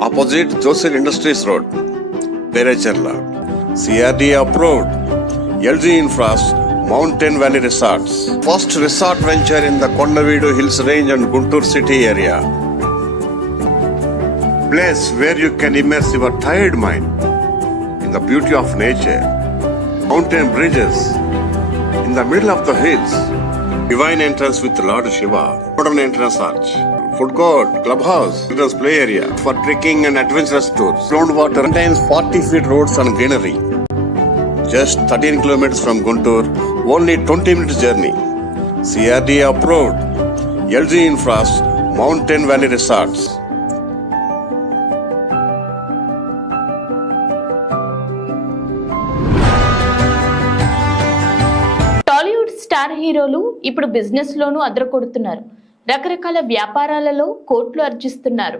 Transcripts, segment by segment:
opposite Joseph Industries Road, Perechella. CRD approved. LG Infras, Mountain Valley Resorts. First resort venture in the Kondaveedu Hills Range and Guntur city area. Place where you can immerse your tired mind in the beauty of nature. Mountain bridges in the middle of the hills. Divine entrance with Lord Shiva. Modern entrance arch. Food court, clubhouse, children's play area for trekking and adventurous tours. Groundwater contains 40 feet roads and greenery. Just 13 kilometers from Guntur, only 20 minutes journey. CRD approved. LG Infras, Mountain Valley Resorts. Tollywood star హీరోలు ఇప్పుడు business లోనూ అదరకొడుతున్నారు. రకరకాల వ్యాపారాలలో కోట్లు ఆర్జిస్తున్నారు.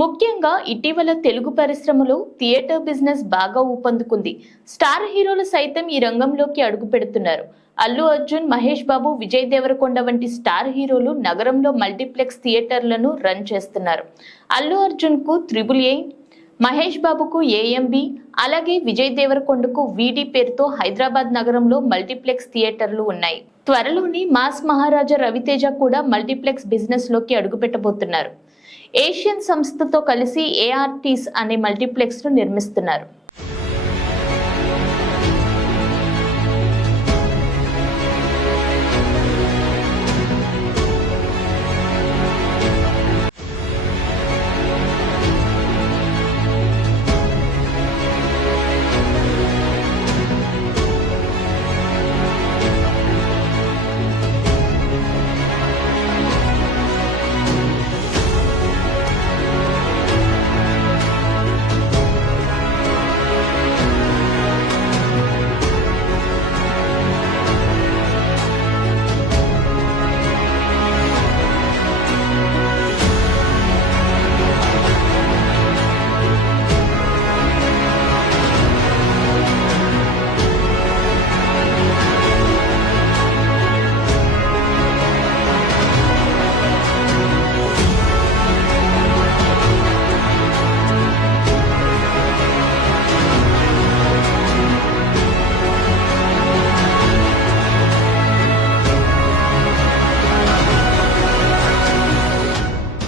ముఖ్యంగా ఇటీవల తెలుగు పరిశ్రమలో theatre business బాగా ఊపందుకుంది. స్టార్ హీరోలు సైతం ఈ రంగంలోకి అడుగు పెడుతున్నారు. అల్లు అర్జున్, మహేష్ బాబు, విజయ్ దేవరకొండ వంటి స్టార్ హీరోలు నగరంలో మల్టీప్లెక్స్ థియేటర్లను రన్ చేస్తున్నారు. అల్లు అర్జున్ కు AAA, మహేష్ బాబుకు AMB, అలాగే విజయ్ దేవరకొండకు VD పేరుతో హైదరాబాద్ నగరంలో మల్టీప్లెక్స్ థియేటర్లు ఉన్నాయి. త్వరలోని మాస్ మహారాజా రవితేజ కూడా మల్టీప్లెక్స్ బిజినెస్ లోకి అడుగుపెట్టబోతున్నారు. ఏషియన్ సంస్థతో కలిసి ARTస్ అనే మల్టీప్లెక్స్ ను నిర్మిస్తున్నారు.